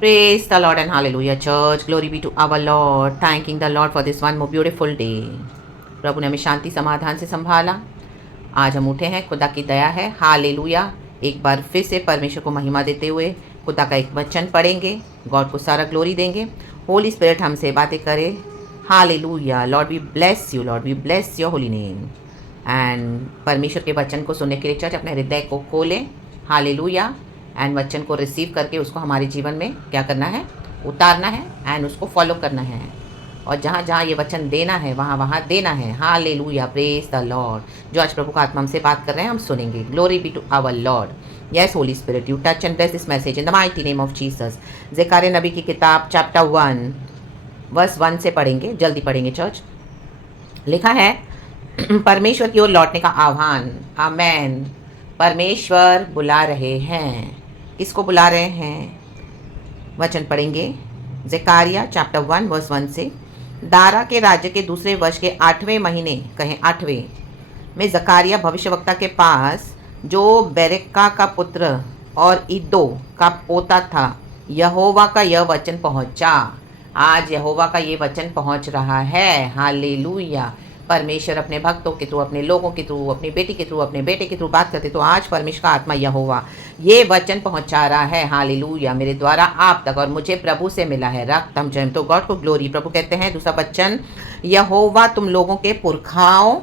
Praise the Lord and hallelujah, church. Glory be to our Lord. Thanking the Lord for this one more beautiful day. प्रभु ने हमें शांति समाधान से संभाला। आज हम उठे हैं, खुदा की दया है। हालेलुया। एक बार फिर से परमेश्वर को महिमा देते हुए खुदा का एक वचन पढ़ेंगे, गॉड को सारा ग्लोरी देंगे। होली स्पिरिट हमसे बातें करे। Hallelujah. Lord we bless you, Lord we bless your holy name. And परमेश्वर के वचन को सुनने के लिए चर्च अपने हृदय को खोलें। हालेलुया। एंड वचन को रिसीव करके उसको हमारे जीवन में क्या करना है, उतारना है एंड उसको फॉलो करना है। और जहाँ जहाँ ये वचन देना है वहाँ वहाँ देना है। हालेलुया। Praise the Lord. जो आज प्रभु का आत्मा हमसे बात कर रहे हैं हम सुनेंगे। Glory be to our Lord. Yes Holy Spirit, you touch and bless this message in the mighty name of Jesus. ज़करिया नबी की किताब चैप्टर 1 वर्स 1 से पढ़ेंगे, जल्दी पढ़ेंगे चर्च। लिखा है परमेश्वर की ओर लौटने का आह्वान। आमेन। परमेश्वर बुला रहे हैं। किसको बुला रहे हैं? वचन पढ़ेंगे ज़करिया चैप्टर 1 वर्स 1 से। दारा के राज्य के दूसरे वर्ष के 8वें महीने, कहें 8वें में, ज़करिया भविष्यवक्ता के पास, जो बेरेक्का का पुत्र और इद्दो का पोता था, यहोवा का यह वचन पहुंचा। आज यहोवा का ये वचन पहुंच रहा है। हालेलुया। परमेश्वर अपने भक्तों के थ्रू, अपने लोगों के थ्रू, अपनी बेटी के थ्रू, अपने बेटे के थ्रू बात करते, तो आज परमेश्वर का आत्मा यहोवा ये वचन पहुंचा रहा है। हालेलुया। मेरे द्वारा आप तक, और मुझे प्रभु से मिला है रक्तम जयम। तो गॉड को ग्लोरी। प्रभु कहते हैं दूसरा वचन, यहोवा तुम लोगों के पुरखाओं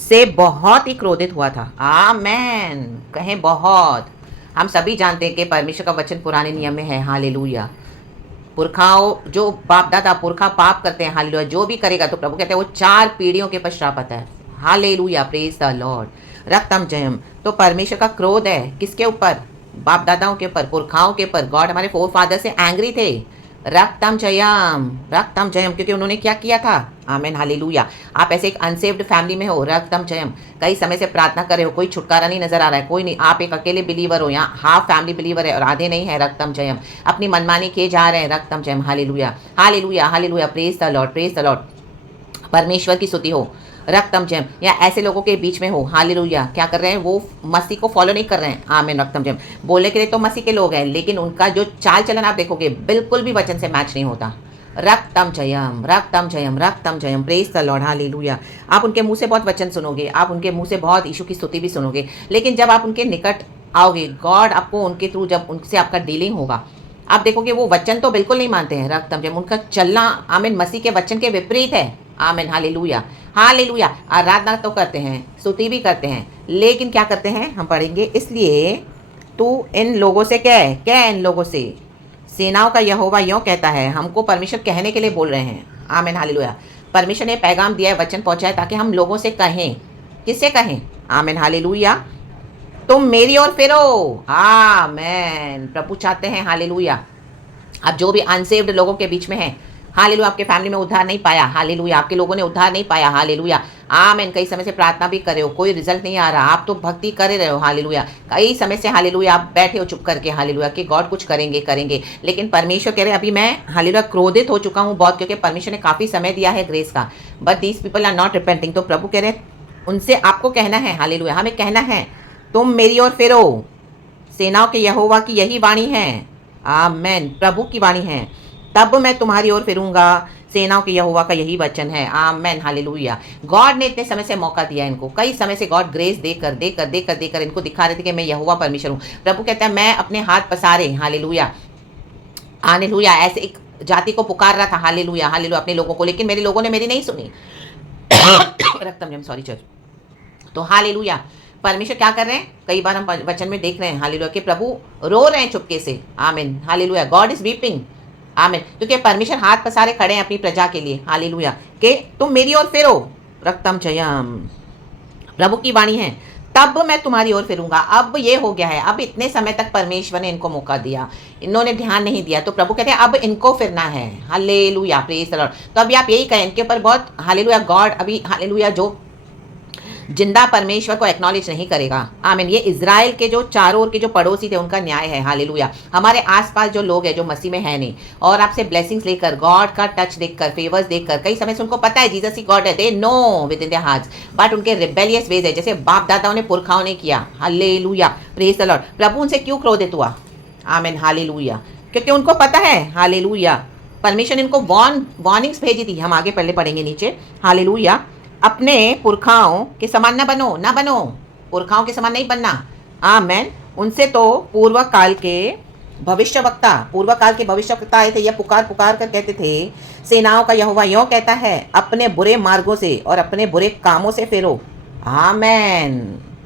से बहुत ही क्रोधित हुआ था। आमेन। कहें बहुत। हम सभी जानते हैं कि परमेश्वर का वचन पुराने नियम में है। हालेलुया। पुरखाओं, जो बाप दादा पुरखा पाप करते हैं, हालेलुया, जो भी करेगा तो प्रभु कहते हैं वो 4 पीढ़ियों के पश्चात आता है। हालेलुया। Praise the Lord. रक्तम जयम। तो परमेश्वर का क्रोध है किसके ऊपर? बाप दादाओं के ऊपर, पुरखाओं के ऊपर। गॉड हमारे फोर फादर से एंग्री थे। रक्तम जयम, रक्तम जयम, क्योंकि उन्होंने क्या किया था? आमेन। हालेलुया। आप ऐसे एक अनसेव्ड फैमिली में हो, रक्तम जयम, कई समय से प्रार्थना कर रहे हो, कोई छुटकारा नहीं नजर आ रहा है, कोई नहीं, आप एक अकेले बिलीवर हो, यहाँ हाफ फैमिली बिलीवर है और आधे नहीं है, रक्तम जयम, अपनी मनमानी किए जा रहे हैं, रक्तम जयम। Hallelujah. Hallelujah. Hallelujah. Praise the Lord, praise the Lord. परमेश्वर की स्तुति हो। रक्तम जयम। या ऐसे लोगों के बीच में हो, हालेलुया, क्या कर रहे हैं? वो मसीह को फॉलो नहीं कर रहे हैं। आमीन। रक्तम जयम। बोलने के लिए तो मसीह के लोग हैं, लेकिन उनका जो चाल चलन आप देखोगे बिल्कुल भी वचन से मैच नहीं होता। रक्तम जयम, रक्तम जयम, रक्तम जयम। Praise the Lord. हालेलुया। आप उनके मुंह से बहुत वचन सुनोगे, आप उनके मुंह से बहुत यीशु की स्तुति भी सुनोगे, लेकिन जब आप उनके निकट आओगे, गॉड आपको उनके थ्रू, जब उनसे आपका डीलिंग होगा, आप देखोगे वो वचन तो बिल्कुल नहीं मानते हैं। रक्तम जयम। उनका चलना, आमीन, मसीह के वचन के विपरीत है। आमीन। हालेलुया। हालेलुया। आराधना तो करते हैं, स्तुति भी करते हैं, लेकिन क्या करते हैं हम पढ़ेंगे। इसलिए तू इन लोगों से कह, क्या इन लोगों से? सेनाओं का यहोवा यों कहता है। हमको परमेश्वर कहने के लिए बोल रहे हैं। आमीन। हालेलुया। परमेश्वर ने पैगाम दिया है, वचन पहुंचा है, ताकि हम लोगों से कहें। किससे कहें? आमीन। हालेलुया। तुम मेरी ओर फिरो। आमीन। प्रभु चाहते हैं, हालेलुया, अब जो भी अनसेव्ड लोगों के बीच में है, हालेलुया, आपके फैमिली में उद्धार नहीं पाया, हालेलुया, आपके लोगों ने उद्धार नहीं पाया, हालेलुया, आमेन, कई समय से प्रार्थना भी कर रहे हो, कोई रिजल्ट नहीं आ रहा, आप तो भक्ति कर रहे हो, हालेलुया, कई समय से, हालेलुया, आप बैठे हो चुप करके, हालेलुया, कि गॉड कुछ करेंगे करेंगे, लेकिन परमेश्वर कह रहे हैं अभी मैं, हालेलुया, क्रोधित हो चुका हूँ बहुत, क्योंकि परमेश्वर ने काफ़ी समय दिया है ग्रेस का, but these people are not repenting. तो प्रभु कह रहे हैं उनसे आपको कहना है, हालेलुया, हमें कहना है, तुम मेरी ओर फिरो। सेनाओं के यहोवा की यही वाणी है। आमेन। प्रभु की वाणी है, तब मैं तुम्हारी ओर फिरूंगा। सेनाओं के यहोवा का यही वचन है। आमेन। हालेलुया। गॉड ने इतने समय से मौका दिया इनको, कई समय से गॉड ग्रेस देकर देकर देकर देकर इनको दिखा रहे थे कि मैं यहोवा परमेश्वर हूँ। प्रभु कहता है मैं अपने हाथ पसारे, हालेलुया, हालेलुया, ऐसे एक जाति को पुकार रहा था, हालेलुया, हालेलुया, अपने लोगों को, लेकिन मेरे लोगों ने मेरी नहीं सुनी। रक्तम, सॉरी चर्च। तो हालेलुया, परमेश्वर क्या कर रहे हैं, कई बार हम वचन में देख रहे हैं, हालेलुया, कि प्रभु रो रहे हैं चुपके से। आमीन। हालेलुया। God is weeping. आमीन। क्योंकि परमेश्वर हाथ पसारे खड़े हैं अपनी प्रजा के लिए, हालेलुया, कि तुम मेरी ओर फिरो। रक्तम जयम। प्रभु की वाणी है, तब मैं तुम्हारी ओर फिरूंगा। अब ये हो गया है, अब इतने समय तक परमेश्वर ने इनको मौका दिया, इन्होंने ध्यान नहीं दिया, तो प्रभु कहते हैं अब इनको फिरना है। हालेलुया। Praise the Lord. तो अभी आप यही कहें इनके ऊपर बहुत, हालेलुया, गॉड अभी, हालेलुया, जो जिंदा परमेश्वर को एक्नॉलेज नहीं करेगा। आमीन। ये इजराइल के जो चारों ओर के जो पड़ोसी थे उनका न्याय है। हालेलुया। हमारे आसपास जो लोग हैं जो मसीह में है नहीं, और आपसे ब्लेसिंग्स लेकर, गॉड का टच देखकर, फेवर्स देखकर, कई समय से उनको पता है जीसस ही गॉड है, they know within their hearts, but उनके रिबेलियस वेज है, जैसे बाप दादाओं ने, पुरखाओं ने किया। हालेलुया। Praise the Lord. प्रभु उनसे क्यों क्रोधित हुआ? आमीन, हालेलुया। क्योंकि उनको पता है, हालेलुया, परमेश्वर ने इनको वार्निंग्स भेजी थी। हम आगे पहले पढ़ेंगे नीचे, हालेलुया। अपने पुरखाओं के समान ना बनो, पुरखाओं के समान नहीं बनना। आमीन। उनसे तो पूर्व काल के भविष्यवक्ता आए थे, यह पुकार पुकार कर कहते थे, सेनाओं का यहोवा यों कहता है, अपने बुरे मार्गों से और अपने बुरे कामों से फेरो। आमेन।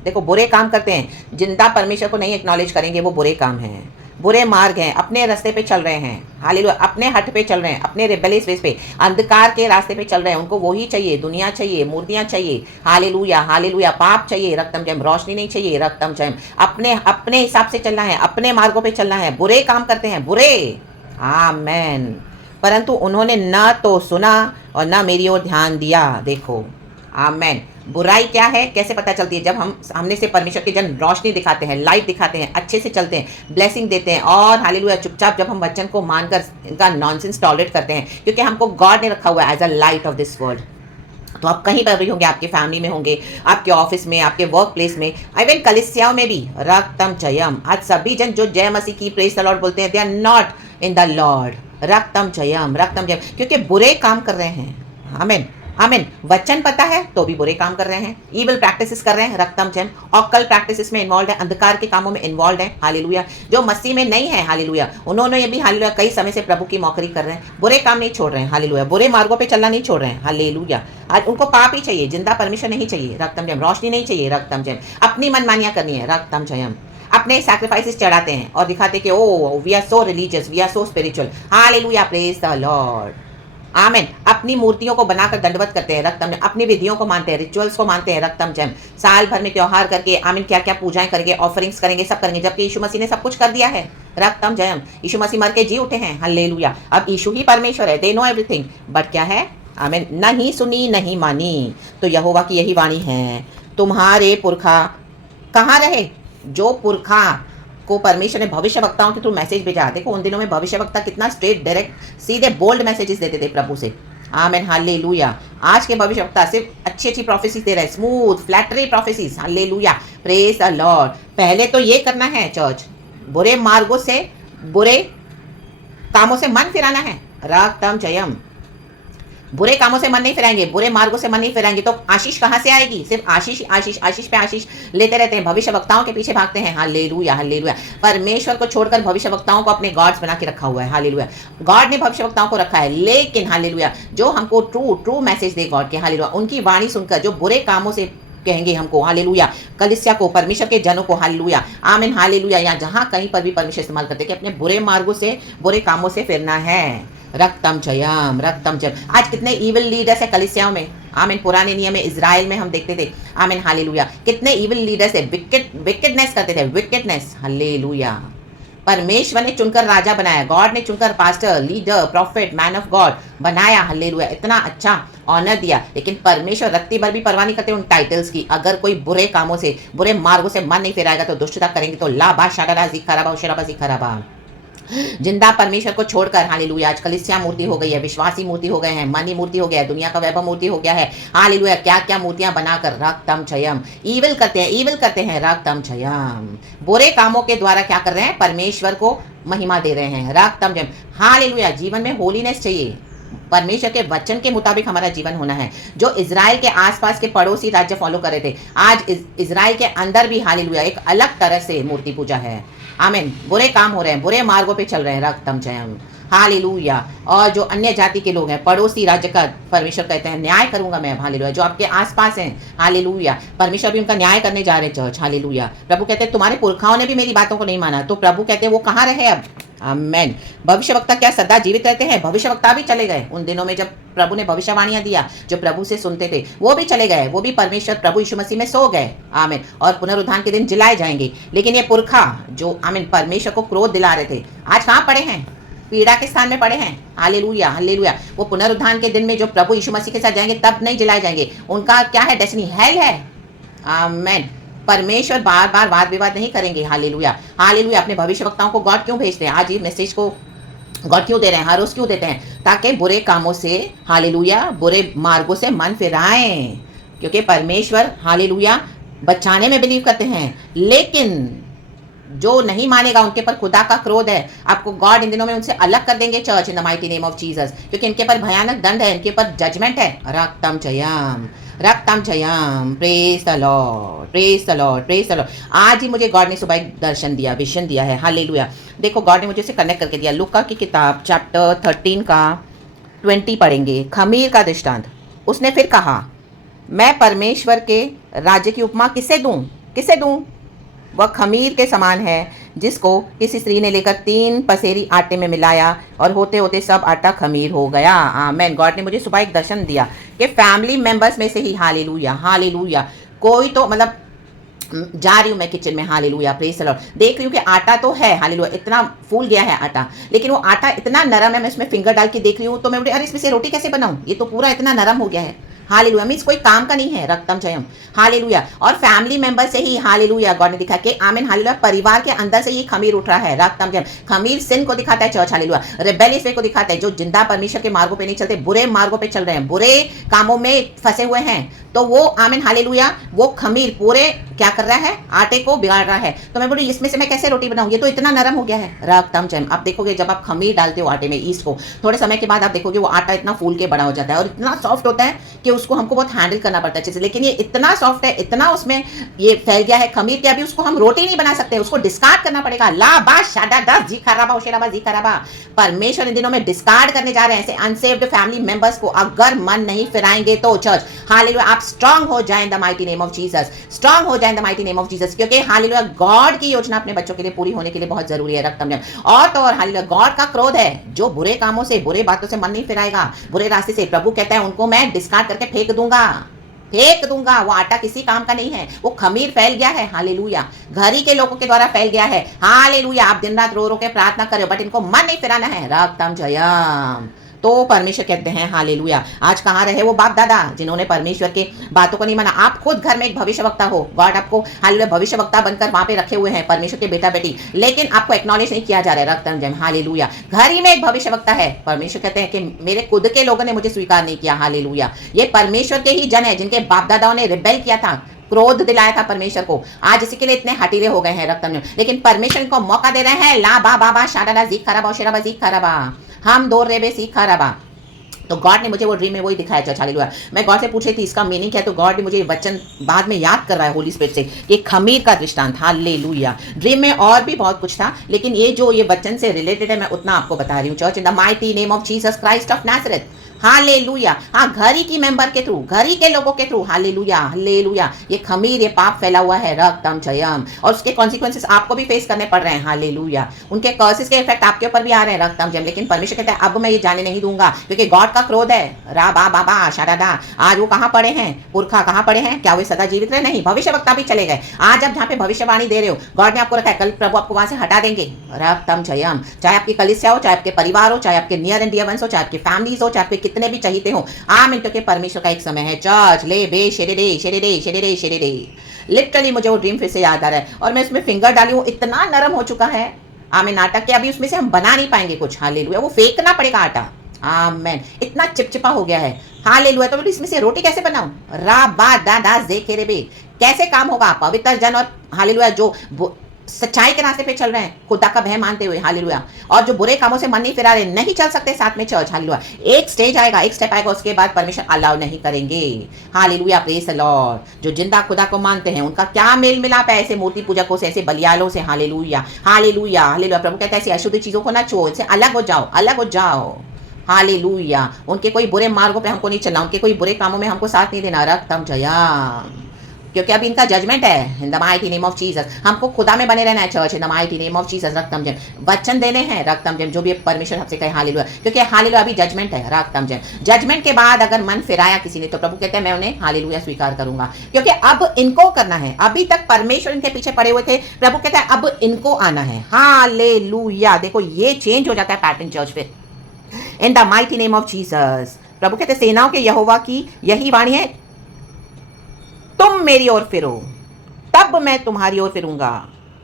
देखो, बुरे काम करते हैं, जिंदा परमेश्वर को नहीं एक्नॉलेज करेंगे, वो बुरे काम हैं, बुरे मार्ग हैं, अपने रास्ते पे चल रहे हैं, हालेलुया, अपने हट पे चल रहे हैं, अपने रिबेलियस वेस पे, अंधकार के रास्ते पे चल रहे हैं। उनको वही चाहिए, दुनिया चाहिए, मूर्तियां चाहिए, हालेलुया, हालेलुया, पाप चाहिए, रक्तम जयम, रोशनी नहीं चाहिए, रक्तम जयम। अपने अपने हिसाब से चलना है, अपने मार्गों पे चलना है, बुरे काम करते हैं, बुरे। आमेन। परंतु उन्होंने न तो सुना और न मेरी ओर ध्यान दिया। देखो, आमेन। बुराई क्या है, कैसे पता चलती है? जब हमने से परमेश्वर के जन रोशनी दिखाते हैं, लाइट दिखाते हैं, अच्छे से चलते हैं, ब्लेसिंग देते हैं, और हालेलुया चुपचाप जब हम वचन को मानकर इनका नॉनसेंस टॉलरेट करते हैं, क्योंकि हमको गॉड ने रखा हुआ है as a light of this world. तो आप कहीं पर भी होंगे, आपके फैमिली में होंगे, आपके ऑफिस में, आपके वर्क प्लेस में, इवन कलिसियाओं में भी, रक्तम जयम। आज सभी जन जो जय मसीह की प्रेज द लॉर्ड बोलते हैं, they are not in the Lord. रक्तम जयम, रक्तम जयम, क्योंकि बुरे काम कर रहे हैं। आमीन, आमीन। वचन पता है तो भी बुरे काम कर रहे हैं, ईविल प्रैक्टिसेस कर रहे हैं, रक्तम जयम। ऑकल प्रैक्टिसेस में इन्वॉल्व है, अंधकार के कामों में इन्वॉल्व है, हालेलुया। जो मसीह में नहीं है, हालेलुया, उन्होंने ये भी, हालेलुया, कई समय से प्रभु की मौकरी कर रहे हैं, बुरे काम नहीं छोड़ रहे हैं, हालेलुया, बुरे मार्गों पे चलना नहीं छोड़ रहे हैं, हालेलुया। आज उनको पाप ही चाहिए, जिंदा परमेश्वर नहीं चाहिए, रक्तम जयम, रोशनी नहीं चाहिए, रक्तम जयम, अपनी मनमानियां करनी है, रक्तम जयम। अपने सैक्रिफाइसेस चढ़ाते हैं और दिखाते कि oh we are so religious, we are so spiritual, hallelujah, praise the Lord. आमीन। अपनी मूर्तियों को बनाकर दंडवत करते हैं, रक्तम जयम, अपनी विधियों को मानते हैं, रिचुअल्स को मानते हैं, रक्तम जयम। साल भर में त्योहार करके, आमीन, क्या क्या पूजाएं करेंगे, ऑफरिंग्स करेंगे, सब करेंगे, जबकि यीशु मसीह ने सब कुछ कर दिया है, रक्तम जयम। यीशु मसीह मर के जी उठे हैं, हालेलुया। अब यीशु ही परमेश्वर है, दे नो एवरीथिंग, बट क्या है, आमीन, नहीं सुनी नहीं मानी। तो यहोवा की यही वाणी है, तुम्हारे पुरखा कहाँ रहे? जो पुरखा को परमेश्वर ने भविष्यवक्ताओं के थ्रू मैसेज भेजा। देखो, उन दिनों में भविष्यवक्ता कितना स्ट्रेट, डायरेक्ट, सीधे बोल्ड मैसेजेस देते थे प्रभु से। आमीन, हालेलुया। आज के भविष्यवक्ता सिर्फ अच्छी अच्छी प्रोफेसीज दे रहे हैं, smooth flattery prophecies, hallelujah, praise the Lord. पहले तो ये करना है चर्च, बुरे मार्गों से, बुरे कामों से मन फिराना है, रक्तम जयम। बुरे कामों से मन नहीं फिराएंगे, बुरे मार्गों से मन नहीं फिराएंगे, तो आशीष कहाँ से आएगी? सिर्फ आशीष, आशीष, आशीष पे आशीष लेते रहते हैं, भविष्यवक्ताओं के पीछे भागते हैं, हालेलुया, हालेलुया। परमेश्वर को छोड़कर भविष्यवक्ताओं को अपने गॉड्स बना के रखा हुआ है, हालेलुया। गॉड ने भविष्यवक्ताओं को रखा है, लेकिन हालेलुया, जो हमको ट्रू मैसेज दे गॉड के, हालेलुया, उनकी वाणी सुनकर जो बुरे कामों से कहेंगे हमको, हालेलुया, कलिसिया को, परमेश्वर के जनों को, हालेलुया, आमीन, हालेलुया, या जहां कहीं पर भी परमेश्वर इस्तेमाल करते कि अपने बुरे मार्गों से, बुरे कामों से फिरना है, रक्तम जयम, रक्तम जयम। आज कितने इविल लीडर्स है कलिसियाओं में, आमीन। पुराने नियम में इजराइल में हम देखते थे, आमीन, हालेलुया, कितने इविल लीडर्स है, विकेडनेस करते थे, विकेडनेस, हालेलुया। परमेश्वर ने चुनकर राजा बनाया, गॉड ने चुनकर pastor, leader, profit, man of God बनाया, हालेलुया, इतना अच्छा ऑनर दिया, लेकिन परमेश्वर रत्ती भर भी परवाह नहीं करते उन टाइटल्स की। अगर कोई बुरे कामों से, बुरे मार्गों से मन नहीं फिराएगा, तो दुष्टता करेंगे तो लाबा शाडरा जी खराबा शराबा जी खराबा। जिंदा परमेश्वर को छोड़कर, हालेलुया, आज कलिसिया मूर्ति हो गई है, विश्वासी मूर्ति हो गए हैं, मनी मूर्ति हो गया है, दुनिया का वैभव मूर्ति हो गया है, हालेलुया, क्या क्या मूर्तियां बनाकर, रक्तम जयम, ईविल करते हैं, रक्तम जयम। बुरे कामों के द्वारा क्या कर रहे हैं? परमेश्वर को महिमा दे रहे हैं, रक्तम जयम, हालेलुया। जीवन में होलीनेस चाहिए, परमेश्वर के वचन के मुताबिक हमारा जीवन होना है। जो इजराइल के आसपास के पड़ोसी राज्य फॉलो कर रहे थे, आज इजराइल के अंदर भी, हालेलुया, एक अलग तरह से मूर्ति पूजा है, आमीन। बुरे काम हो रहे हैं, बुरे मार्गों पे चल रहे हैं, रक्तम जयम, हालेलुया। और जो अन्य जाति के लोग हैं, पड़ोसी राज्य का, परमेश्वर कहते हैं न्याय करूंगा मैं, हालेलुया। जो आपके आसपास हैं, हालेलुया, परमेश्वर भी उनका न्याय करने जा रहे हैं चर्च, हालेलुया। प्रभु कहते हैं तुम्हारे पुरखाओं ने भी मेरी बातों को नहीं माना, तो प्रभु कहते हैं वो कहाँ रहे अब, आमेन। भविष्यवक्ता क्या सदा जीवित रहते हैं? भविष्यवक्ता भी चले गए उन दिनों में, जब प्रभु ने भविष्यवाणियां दिया, जो प्रभु से सुनते थे, वो भी चले गए, वो भी परमेश्वर प्रभु यीशु मसीह में सो गए, आमीन। और पुनरुत्थान के दिन जिलाए जाएंगे। लेकिन ये पुरखा जो, आमीन, परमेश्वर को क्रोध दिला रहे थे, आज कहाँ पड़े हैं? पीड़ा के स्थान में पड़े हैं, हालेलुया, हालेलुया। वो पुनरुत्थान के दिन में जो प्रभु यीशु मसीह के साथ जाएंगे, तब नहीं जिलाए जाएंगे। उनका क्या है? डेस्टिनी हेल है, आमीन। परमेश्वर बार बार वाद विवाद नहीं करेंगे, हालेलुया, हालेलुया। अपने भविष्यवक्ताओं को गॉड क्यों भेजते हैं? आज ये मैसेज को गॉड क्यों दे रहे हैं, हर रोज क्यों देते हैं? ताकि बुरे कामों से, हालेलुया, बुरे मार्गों से मन फिराएं, क्योंकि परमेश्वर, हालेलुया, बचाने में बिलीव करते हैं, लेकिन जो नहीं मानेगा उनके पर खुदा का क्रोध है। आपको गॉड इन दिनों में उनसे अलग कर देंगे church, in the mighty name of Jesus, क्योंकि इनके पर भयानक दंड है, इनके पर जजमेंट है। रक्तम जयम, रक्तम जयम। Praise the Lord, praise the Lord, praise the Lord. आज ही मुझे गॉड ने सुबह एक दर्शन दिया, विजन दिया है। हालेलुया। देखो गॉड ने मुझे इसे कनेक्ट करके दिया। लूका की किताब चैप्टर 13 का 20 पढ़ेंगे। खमीर का दृष्टांत। उसने फिर कहा, मैं परमेश्वर के राज्य की उपमा किसे दूं? किसे दूं? वह खमीर के समान है जिसको किसी स्त्री ने लेकर 3 पसेरी आटे में मिलाया और होते होते सब आटा खमीर हो गया। आमेन। गॉड ने मुझे सुबह एक दर्शन दिया कि फैमिली मेंबर्स में से ही, हालेलुया हालेलुया, कोई तो मतलब जा रही हूँ मैं किचन में, हालेलुया प्रेज द लॉर्ड, देख रही हूँ कि आटा तो है, हालेलुया, इतना फूल गया है आटा, लेकिन वो आटा इतना नरम है, मैं उसमें फिंगर डाल के देख रही हूँ तो मैं बोली अरे इसमें से रोटी कैसे बनाऊँ, ये तो पूरा इतना नरम हो गया है। हालेलुया मीन्स कोई काम का नहीं है। रक्तम जयम, हालेलुया। और फैमिली मेंबर से ही, हालेलुया, गॉड ने दिखा कि आमीन, हालेलुया, परिवार के अंदर से ये खमीर उठ रहा है। रक्तम जयम। खमीर सिन को दिखाता है चर्च, हालेलुया, रिबेलियस वे को दिखाता है, जो जिंदा परमेश्वर के मार्गों पे नहीं चलते, बुरे मार्गों पे चल रहे हैं, बुरे कामों में फंसे हुए हैं, तो वो आमीन, हालेलुया, वो खमीर पूरे क्या कर रहा है, आटे को बिगाड़ रहा है। तो मैं बोली इसमें से मैं कैसे रोटी बनाऊं, ये तो इतना नरम हो गया है। रक्तम जयम। आप देखोगे जब आप खमीर डालते हो आटे में, ईस्ट को, थोड़े समय के बाद आप देखोगे वो आटा इतना फूल के बड़ा हो जाता है और इतना सॉफ्ट होता है कि उसको हमको बहुत हैंडल करना पड़ता है अच्छे से। लेकिन ये इतना सॉफ्ट है, इतना उसमें ये फैल गया है खमीर के, अभी उसको हम रोटी नहीं बना सकते, उसको डिस्कार्ड करना पड़ेगा। ला बा शादा दस जी खराबा ओशेराबा जी खराबा। परमेश्वर इन दिनों में डिस्कार्ड करने जा रहे हैं ऐसे अनसेव्ड फैमिली मेंबर्स को, अगर मन नहीं फिराएंगे तो। चर्च, हालेलुया, आप स्ट्रांग हो जाएं the mighty name of Jesus, strong हो जाएं the mighty name of Jesus, क्योंकि हालेलुया गॉड की योजना अपने बच्चों के लिए पूरी होने के लिए बहुत जरूरी है। रक्तम जयम। और तो और हालेलुया गॉड का क्रोध है जो बुरे कामों से, बुरे बातों से मन नहीं फिराएगा, बुरे रास्ते से, प्रभु कहता है उनको मैं डिस्कार्ड करके फेंक दूंगा, फेंक दूंगा। वो आटा किसी काम का नहीं है, वो खमीर फैल गया है, हालेलुया, घर ही के लोगों के द्वारा फैल गया है। हालेलुया। आप दिन रात रो रो के प्रार्थना करो बट इनको मन नहीं फिराना है। रक्तम जयम। तो परमेश्वर कहते हैं हालेलुया, आज कहाँ रहे वो बाप दादा जिन्होंने परमेश्वर के बातों को नहीं माना। आप खुद घर में एक भविष्यवक्ता हो, गॉड आपको हालेलुया भविष्यवक्ता बनकर वहां पे रखे हुए हैं, परमेश्वर के बेटा बेटी, लेकिन आपको एक्नॉलेज नहीं किया जा रहा है। रक्तम जयम, हालेलुया। घर ही में एक भविष्यवक्ता है, परमेश्वर कहते हैं कि मेरे खुद के लोगों ने मुझे स्वीकार नहीं किया। हालेलुया। ये परमेश्वर के ही जन है जिनके बाप दादाओं ने रिबेल किया था, क्रोध दिलाया था परमेश्वर को, आज इसी के लिए इतने हटीले हो गए हैं। रक्तम जयम। लेकिन परमेश्वर इनको मौका दे रहे हैं। ला बा बाबा शादा जी खराबा शेराबा जी खराबा, हम दो रेबे सी खराबा। तो गॉड ने मुझे वो ड्रीम में वही दिखाया। Church, hallelujah. मैं गॉड से पूछी थी इसका मीनिंग क्या है, तो गॉड ने मुझे वचन बाद में याद कर रहा है होली स्पिरिट से कि खमीर का दृष्टांत। हालेलुया। ड्रीम में और भी बहुत कुछ था, लेकिन ये जो ये वचन से रिलेटेड है मैं उतना आपको बता रही हूँ। Church, in the mighty name of Jesus Christ of Nazareth, hallelujah. हाँ, घर ही की मेंबर के थ्रू, घर ही के लोगों के थ्रू, हालेलुया हालेलुया, ये खमीर, ये पाप फैला हुआ है। रक्तम जयम। और उसके कॉन्सिक्वेंसेस आपको भी फेस करने पड़ रहे हैं। हालेलुया। उनके कर्सेस के इफेक्ट आपके ऊपर भी आ रहे हैं। रक्तम जयम। लेकिन परमेश्वर कहता है अब मैं ये जाने नहीं दूंगा, क्योंकि गॉड का क्रोध है। रा बा बाबा शादा। आज वो कहाँ पड़े हैं, पुरखा कहाँ पड़े हैं, क्या वे सदा जीवित रहे? नहीं, भविष्यवक्ता भी चले गए। आज आप जहाँ पे भविष्यवाणी दे रहे हो, गॉड ने आपको रखा है, कल प्रभु आपको वहां से हटा देंगे। रक्तम जयम। चाहे आपकी कलीसिया हो, चाहे आपके परिवार हो, चाहे आपके नियर एंड डियर वंस हो, चाहे आपकी फैमिलीज हो, चाहे आपके कितने भी चहीते हो, आमीन, क्योंकि परमेश्वर का एक समय है। चर्च, ले बे शेरे शेरे शेरे शेरे। लिटरली मुझे वो ड्रीम फिर से याद आ रहा है और मैं उसमें फिंगर डाली हूँ, इतना नरम हो चुका है आमीन नाटक के, अभी उसमें से हम बना नहीं पाएंगे कुछ। हालेलुया। वो फेंकना पड़ेगा आटा। आमीन। इतना चिपचिपा हो गया है। हालेलुया। तो इसमें से रोटी कैसे बनाऊं? रा बा दा दा जे खेरे बे, कैसे काम होगा? पवित्र जन और हालेलुया जो सच्चाई के रास्ते पे चल रहे हैं, खुदा का भय मानते हुए, हालेलुया, और जो बुरे कामों से मन नहीं फिरा रहे, नहीं चल सकते साथ में। Church, hallelujah. एक स्टेज आएगा, एक स्टेप आएगा, उसके बाद परमेश्वर अलाउ नहीं करेंगे। Hallelujah, praise the Lord. जो जिंदा खुदा को मानते हैं उनका क्या मेल मिलाप है ऐसे मूर्ति पूजकों से, ऐसे बलियालों से। Hallelujah hallelujah hallelujah. प्रभु कहता है ऐसी अशुद्ध चीजों को ना छुओ, इनसे अलग हो जाओ, अलग हो जाओ। हालेलुया। उनके कोई बुरे मार्गों पे हमको नहीं चलना, उनके कोई बुरे कामों में हमको साथ नहीं देना। रक्तम जयम। क्योंकि अभी इनका जजमेंट है। In the mighty name of Jesus, हमको खुदा में बने रहना है। Church, in the mighty name of Jesus. रक्तम जयम। वचन देने हैं। रक्तम जयम। जो भी परमेश्वर हमसे कहे, हालेलुया, क्योंकि हालेलुया अभी जजमेंट है। रक्तम जयम। जजमेंट के बाद अगर मन फिराया किसी ने, तो प्रभु कहते हैं मैं उन्हें हालेलुया स्वीकार करूंगा, क्योंकि अब इनको करना है। अभी तक परमेश्वर इनके पीछे पड़े हुए थे, प्रभु कहते हैं अब इनको आना है। हालेलुया। देखो ये चेंज हो जाता है पैटर्न चर्च पे। In the mighty name of Jesus. प्रभु कहते हैं सेनाओं के यहोवा की यही वाणी है, तुम मेरी ओर फिरो तब मैं तुम्हारी ओर फिरूंगा।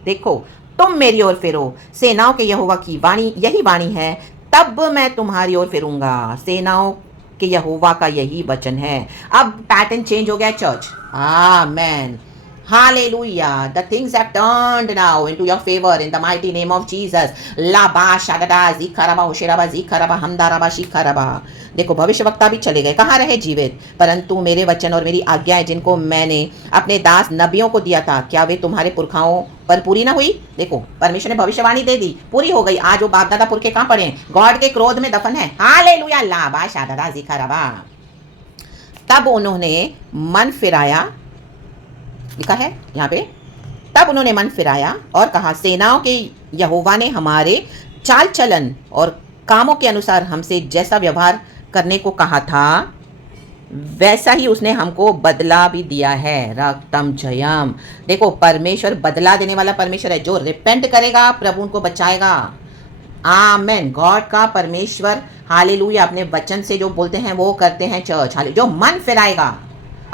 देखो, तुम मेरी ओर फिरो, सेनाओं के यहोवा की वाणी, यही वाणी है, तब मैं तुम्हारी ओर फिरूंगा। सेनाओं के यहोवा का यही वचन है। अब पैटर्न चेंज हो गया church. Amen. Hallelujah. The things have turned now into your favor in the mighty name of Jesus. La ba shadada zikaraba hoshiraba zikaraba hamdaraba shikaraba. देखो भविष्यवक्ता भी चले गए, कहाँ रहे जीवित, परंतु मेरे वचन और मेरी आज्ञाएं जिनको मैंने अपने दास नबियों को दिया था, क्या वे तुम्हारे पुरखाओं पर पूरी ना हुई? देखो परमेश्वर ने भविष्यवाणी दे दी, पूरी हो गई। आज वो बाप दादा पुरखे कहाँ पड़े हैं? गॉड के क्रोध में दफन है। हालेलुया। ला बा शादादा जिखरबा। तब उन्होंने मन फिराया, लिखा है यहाँ पे, तब उन्होंने मन फिराया और कहा, सेनाओं के यहोवा ने हमारे चाल चलन और कामों के अनुसार हमसे जैसा व्यवहार करने को कहा था, वैसा ही उसने हमको बदला भी दिया है। रक्तम जयम। देखो परमेश्वर बदला देने वाला परमेश्वर है। जो रिपेंट करेगा प्रभु उनको बचाएगा। आमेन। गॉड का परमेश्वर हालेलुया अपने वचन से जो बोलते हैं वो करते हैं चर्च। जो मन फिराएगा,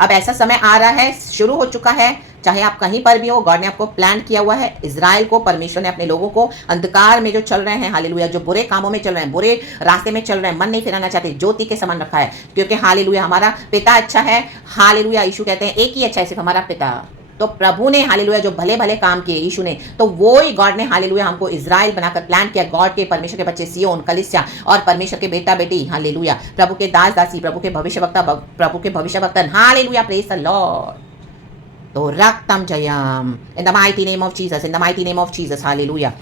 अब ऐसा समय आ रहा है, शुरू हो चुका है, चाहे आप कहीं पर भी हो, गॉड ने आपको प्लान किया हुआ है। इजराइल को परमेश्वर ने अपने लोगों को अंधकार में जो चल रहे हैं, हालेलुया, जो बुरे कामों में चल रहे हैं, बुरे रास्ते में चल रहे हैं, मन नहीं फिराना चाहते, ज्योति के समान रखा है, क्योंकि हालेलुया हमारा पिता अच्छा है। हालेलुया। यीशु कहते हैं एक ही अच्छा है, सिर्फ हमारा पिता। तो प्रभु ने हालेलुया जो भले भले काम किए यीशु ने, तो वो ही गॉड ने हालेलुया हमको इजराइल बनाकर प्लान किया। गॉड के परमेश्वर के बच्चे सियोन कलीसिया और परमेश्वर के बेटा बेटी, हालेलुया, प्रभु के दास दासी, प्रभु के भविष्यवक्ता, प्रभु के भविष्यवक्तन, हालेलुया, प्रेज द लॉर्ड। तो रक्तम जयम in the mighty name of Jesus, in the mighty name of Jesus, hallelujah.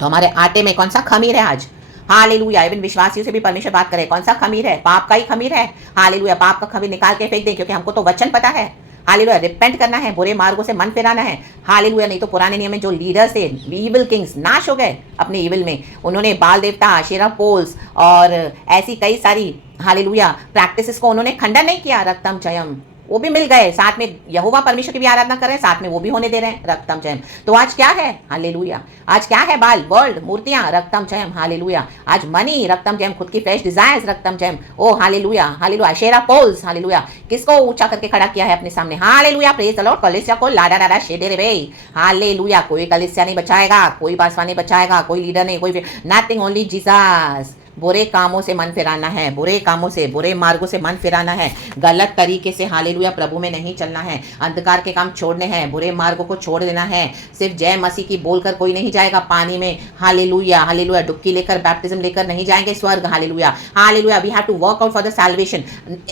तो हमारे आटे में कौन सा खमीर है आज? हालेलुया। इवन विश्वासियों से भी परमेश्वर बात करे, कौन सा खमीर है? पाप का ही खमीर है। हालेलुया। पाप का खमीर निकाल के फेंक दें, क्योंकि हमको तो वचन पता है। हालेलुया। रिपेंट करना है, बुरे मार्गों से मन फिराना है। हालेलुया। नहीं तो पुराने नियम में जो लीडर्स थे, इविल किंग्स, नाश हो गए अपने इविल में। उन्होंने बाल देवता, आशेरा पोल्स और ऐसी कई सारी हालेलुया प्रैक्टिसेस को उन्होंने खंडन नहीं किया। रक्तम जयम, वो भी मिल गए, साथ में यहोवा परमेश्वर की भी आराधना कर रहे हैं, साथ में वो भी होने दे रहे हैं। रक्तम जयम। तो आज क्या है? हालेलुया। आज क्या है? बाल, वर्ल्ड, मूर्तियां, रक्तम जयम, हालेलुया। आज मनी, रक्तम जयम, खुद की फ्लैश डिजायर्स, रक्तम जयम, ओ हालेलुया, हालेलुया। शेरा पोल्स, हालेलुया, किसको ऊंचा करके खड़ा किया है अपने सामने? Hallelujah, praise the Lord. कलीसिया को लाडा डाडा शेडे रे बे, हालेलुया। कोई कलीसिया नहीं बचाएगा, कोई बासवा नहीं बचाएगा, कोई लीडर नहीं, कोई नथिंग, ओनली जीसस। बुरे कामों से मन फिराना है, बुरे कामों से, बुरे मार्गों से मन फिराना है, गलत तरीके से हालेलुया प्रभु में नहीं चलना है, अंधकार के काम छोड़ने हैं, बुरे मार्गों को छोड़ देना है। सिर्फ जय मसीह की बोलकर कोई नहीं जाएगा पानी में, हालेलुया, हालेलुया। डुबकी लेकर, बैप्टिज्म लेकर नहीं जाएंगे स्वर्ग, hallelujah, hallelujah. We have to work out for the salvation.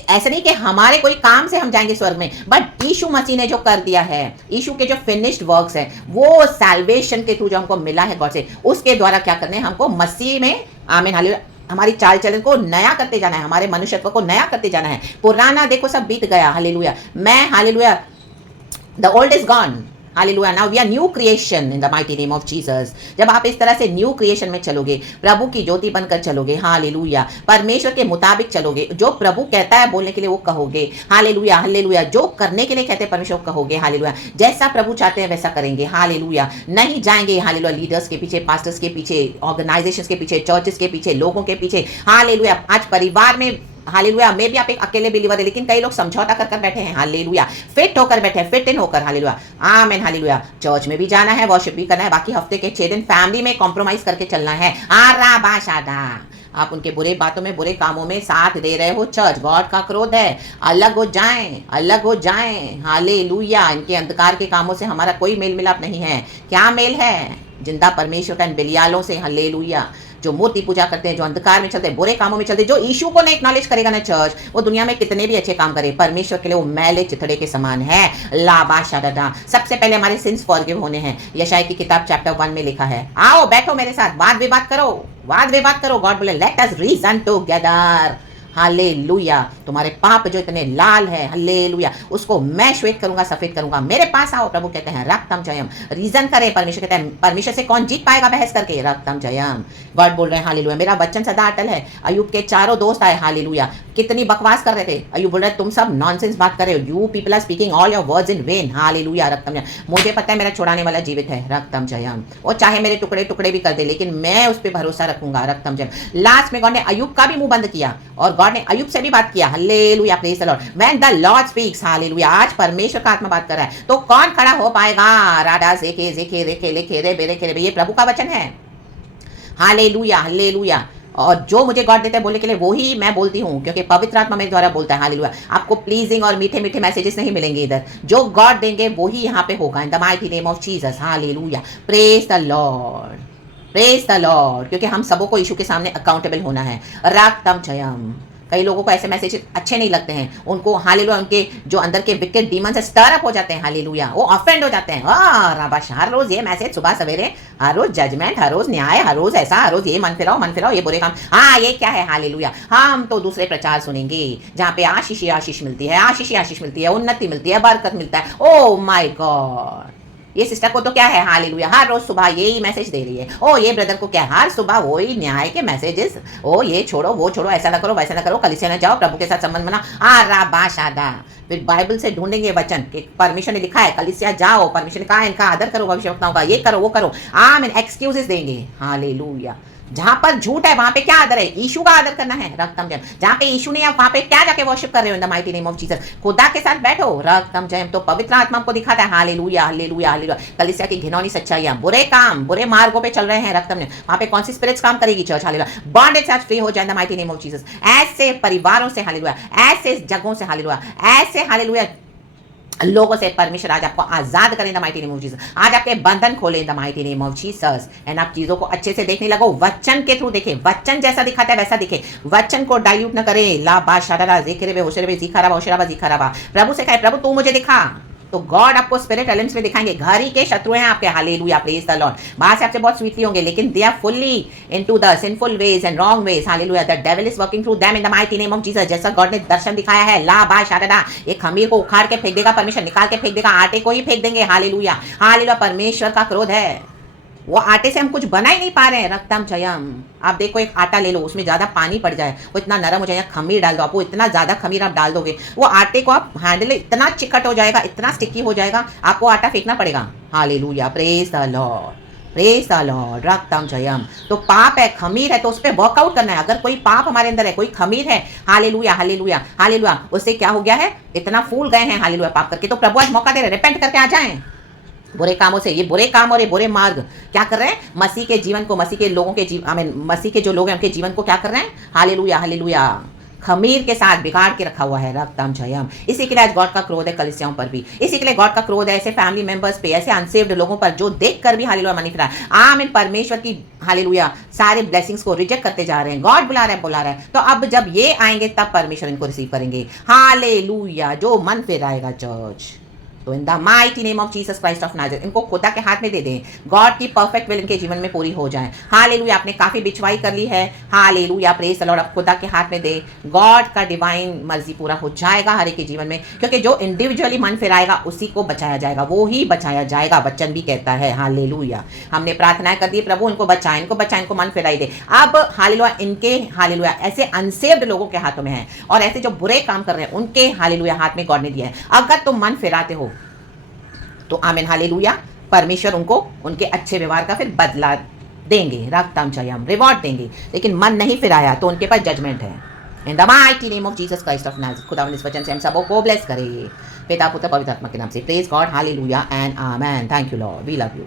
ऐसा नहीं कि हमारे कोई काम से हम जाएंगे स्वर्ग में, बट यीशु मसीह ने जो कर दिया है, यीशु के जो फिनिश्ड वर्क्स है, वो सैल्वेशन के थ्रू जो हमको मिला है गॉड से, उसके द्वारा क्या करना है? हमको मसीह में, आमीन, हालेलुया, हमारी चाल चलन को नया करते जाना है, हमारे मनुष्यत्व को नया करते जाना है। पुराना देखो सब बीत गया, हालेलुया। मैं, hallelujah, the old is gone, hallelujah, now we are new creation in the mighty name of Jesus. जब आप इस तरह से न्यू क्रिएशन में चलोगे, प्रभु की ज्योति बनकर चलोगे, हालेलुया, परमेश्वर के मुताबिक चलोगे, जो प्रभु कहता है बोलने के लिए वो कहोगे, हालेलुया, हालेलुया, जो करने के लिए कहते हैं परमेश्वर कहोगे, हालेलुया, जैसा प्रभु चाहते हैं वैसा करेंगे, हालेलुया। नहीं जाएंगे हालेलुया लीडर्स के पीछे, पास्टर्स के पीछे, ऑर्गेनाइजेशंस के पीछे, चर्चेस के पीछे, लोगों के पीछे, हालेलुया। आज परिवार में, हालेलुया, मे भी आप एक अकेले बिलीवर है, लेकिन कई लोग समझौता कर बैठे हैं, हालेलुया, फिट होकर बैठे हैं, फिट इन होकर, हालेलुया, आमेन, हालेलुया। चर्च में भी जाना है, वर्शिप भी करना है, बाकी हफ्ते के 6 दिन फैमिली में कॉम्प्रोमाइज करके चलना है। आरा बाशादा, आप उनके बुरे बातों में, बुरे कामों में साथ दे रहे हो, चर्च, गॉड का क्रोध है। अलग हो जाएं, अलग हो जाएं, हालेलुया। इनके अंधकार के कामों से हमारा कोई मेल मिलाप नहीं है। क्या मेल है? जिंदा परमेश्वर का इन बिलियालों से, हालेलुया। जो मूर्ति पूजा करते हैं, जो अंधकार में चलते हैं, बुरे कामों में चलते हैं, जो यीशु को नहीं एक्नॉलेज करेगा ना चर्च, वो दुनिया में कितने भी अच्छे काम करे, परमेश्वर के लिए वो मैले चिथड़े के समान है। लाबा शादा। सबसे पहले हमारे सिंस फॉरगिव होने हैं। यशायाह की किताब चैप्टर 1 में लिखा है। आओ बैठो मेरे साथ, वाद विवाद करो, वाद विवाद करो। गॉड बोले let us reason together, hallelujah. तुम्हारे पाप जो इतने लाल है, हालेलुया, उसको मैं श्वेत करूंगा, सफेद करूंगा। मेरे पास आओ, प्रभु कहते हैं, रक्तम जयम। रीजन करे, परमेश्वर कहते हैं, परमेश्वर से कौन जीत पाएगा बहस करके? रक्तम जयम। गॉड बोल रहे हैं, हालेलुया, मेरा वचन सदा अटल है। अय्यूब के चारों दोस्त आए, हालेलुया, कितनी बकवास कर रहे थे। अय्यूब बोल रहे तुम सब नॉनसेंस बात कर रहे हो, you people are speaking all your words in vain, hallelujah, रक्तम जयम। मुझे पता है मेरा छुड़ाने वाला जीवित है, रक्तम जयम। वो चाहे मेरे टुकड़े टुकड़े भी कर दे, लेकिन मैं उस पर भरोसा रखूंगा, रक्तम जयम। लास्ट में गॉड ने अय्यूब का भी मुंह बंद किया, और गॉड ने अय्यूब से भी बात किया, hallelujah, praise the Lord. When the Lord speaks, hallelujah, आज परमेश्वर का आत्मा बात कर रहा है, तो कौन खड़ा हो पाएगा? राडा जेके जेके रेखे लेखे रे बेरे के रे, ये प्रभु का वचन है, हालेलुया, हालेलुया। और जो मुझे गॉड देता है बोलने के लिए वही मैं बोलती हूँ, क्योंकि पवित्र आत्मा मेरे द्वारा बोलता है। हालेलुया। आपको प्लीजिंग और मीठे मीठे मैसेजेस नहीं मिलेंगे इधर, जो गॉड देंगे वही यहाँ पे होगा, इन the mighty name of Jesus. Hallelujah, praise the Lord, praise the Lord. क्योंकि हम सबों को यीशु के सामने अकाउंटेबल होना है। राक्तम जयम। कई लोगों को ऐसे मैसेज अच्छे नहीं लगते हैं, उनको हालेलुया उनके जो अंदर के विकेट डीमन से स्टर अप हो जाते हैं। हालेलुया, वो ऑफेंड हो जाते हैं। राबाश, हर रोज ये मैसेज सुबह सवेरे, हर रोज जजमेंट, हर रोज न्याय, हर रोज ऐसा, हर रोज ये मन फिराओ, ये बुरे काम। हाँ, ये क्या है? हालेलुया, हम तो दूसरे प्रचार सुनेंगे जहाँ पे आशीष ही आशीष मिलती है, आशीष ही आशीष मिलती है, उन्नति मिलती है, बरकत मिलता है। ओ माय गॉड, ये सिस्टर को तो क्या है? हालेलुया, हर रोज सुबह यही मैसेज दे रही है। ओ ये ब्रदर को क्या, हर सुबह वही न्याय के मैसेजेस। ओ ये छोड़ो, वो छोड़ो, ऐसा ना करो, वैसा ना करो, कलीसिया ना जाओ, प्रभु के साथ संबंध बना। राबाशादा। फिर बाइबल से ढूंढेंगे वचन कि परमिशन ने लिखा है कलीसिया जाओ, परमिशन कहा है, इनका आदर करो, भविष्यवक्ताओं का, ये करो, वो करो। आमीन, एक्सक्यूजेस देंगे। हालेलुया। जहां पर झूठ है वहां पे क्या आदर है? यीशु का आदर करना है। रक्तम जयम। जहां पे यीशु नहीं है वहां पे क्या जाके वर्शिप कर रहे हो? इन the mighty name of Jesus. खुदा के साथ बैठो। रक्तम जयम। तो पवित्र आत्मा को दिखाता है। Hallelujah, hallelujah, hallelujah. कलीसिया की घिनौनी सच्चाइयां, बुरे काम, बुरे मार्गों पे चल रहे हैं। रक्तम जयम। वहां पे कौन सी स्पिरिट्स काम करेगी? चर्च। हालेलुया। बॉन्डेज से फ्री हो जाए इन the mighty name of Jesus. ऐसे परिवारों से, हालेलुया, ऐसे जगहों से, हालेलुया, ऐसे, हालेलुया, लोगों से परमेश्वर आज आपको आजाद करें the mighty name of Jesus. आज आपके बंधन खोले the mighty name of Jesus. And आप चीजों को अच्छे से देखने लगो, वचन के थ्रू देखें, वचन जैसा दिखाता है वैसा दिखे, वचन को डाइल्यूट न करे। ला बा शाडा जेकरे बे होशरे बे जीखाराबा होशराबा जीखाराबा। प्रभु से कहे, प्रभु तू मुझे दिखा, तो गॉड आपको स्पिरिट एलिमेंट्स में दिखाएंगे। घर ही के शत्रु हैं आपके। Hallelujah, praise the Lord. बाहर से आपसे बहुत स्वीटली होंगे, लेकिन they are fully into the sinful ways and wrong ways. Hallelujah, the devil is working through them in the mighty name of Jesus. जैसा गॉड ने दर्शन दिखाया है, ला बा शाडा, एक खमीर को उखाड़ के फेंक देगा परमेश्वर, निकाल के फेंक देगा, आटे को ही फेंक देंगे। Hallelujah, hallelujah. परमेश्वर का क्रोध है, वो आटे से हम कुछ बना ही नहीं पा रहे हैं। रक्तम जयम। आप देखो, एक आटा ले लो, उसमें ज्यादा पानी पड़ जाए, वो इतना नरम हो जाएगा। खमीर डाल दो, आपको इतना ज्यादा खमीर आप डाल दोगे, वो आटे को आप हैंडल इतना चिकट हो जाएगा, इतना स्टिकी हो जाएगा, आपको आटा फेंकना पड़ेगा। Hallelujah, praise the Lord, praise the Lord. रक्तम जयम। तो पाप है, खमीर है, तो उस पर वर्कआउट करना है। अगर कोई पाप हमारे अंदर है, कोई खमीर है, हालेलुया, हालेलुया, हालेलुया, उससे क्या हो गया है? इतना फूल गए हैं, हालेलुया, पाप करके। तो प्रभु आज मौका दे रहे, रिपेंट करके आ जाएं बुरे कामों से। ये बुरे काम और ये बुरे मार्ग क्या कर रहे हैं? मसीह के जीवन को, मसीह के लोगों के जीवन, मसीह के जो लोग हैं उनके जीवन को क्या कर रहे हैं? हालेलुया, हालेलुया, खमीर के साथ बिगाड़ के रखा हुआ है। रक्तम जयम। इसी के लिए आज गॉड का क्रोध है कलीसियाओं पर भी। इसी के लिए गॉड का क्रोध है ऐसे फैमिली मेंबर्स पे, ऐसे अनसेव्ड लोगों पर जो देखकर भी हालेलुया मनी फिरा। आमीन। परमेश्वर की हालेलुया सारे ब्लेसिंग्स को रिजेक्ट करते जा रहे हैं। गॉड बुला रहा है। तो अब जब ये आएंगे तब परमेश्वर इनको रिसीव करेंगे। हालेलुया, जो मन फिराएगा चर्च। तो इन the mighty name of Jesus Christ of Nazareth, इनको खुदा के हाथ में दे दें। गॉड की परफेक्ट विल इनके जीवन में पूरी हो जाए। हालेलुया। आपने काफी बिछवाई कर ली है। Hallelujah, praise the Lord. आप खुदा के हाथ में दे, गॉड का डिवाइन मर्जी पूरा हो जाएगा हर एक के जीवन में। क्योंकि जो इंडिविजुअली मन फिराएगा उसी को बचाया जाएगा, वो ही बचाया जाएगा। वचन भी कहता है। हालेलुया। हमने प्रार्थनाएं कर दी, प्रभु इनको बचाए, इनको बचाए, इनको मन फिराई दे। अब हालेलुया इनके, हालेलुया, ऐसे अनसेव्ड लोगों के हाथों में है, और ऐसे जो बुरे काम कर रहे हैं उनके हालेलुया हाथ में गॉड ने दिया है। अगर तुम मन फिराते हो तो आमीन, हालेलुया, परमेश्वर उनको उनके अच्छे व्यवहार का फिर बदला देंगे। रक्तम जयम, रिवॉर्ड देंगे। लेकिन मन नहीं फिराया तो उनके पास जजमेंट है। In the mighty name of Jesus Christ of Nazareth. खुदा इस वचन से हम सबों को ब्लेस करे, पिता पुत्र पवित्र आत्मा के नाम से। Praise God, hallelujah and amen. Thank you Lord, we love you.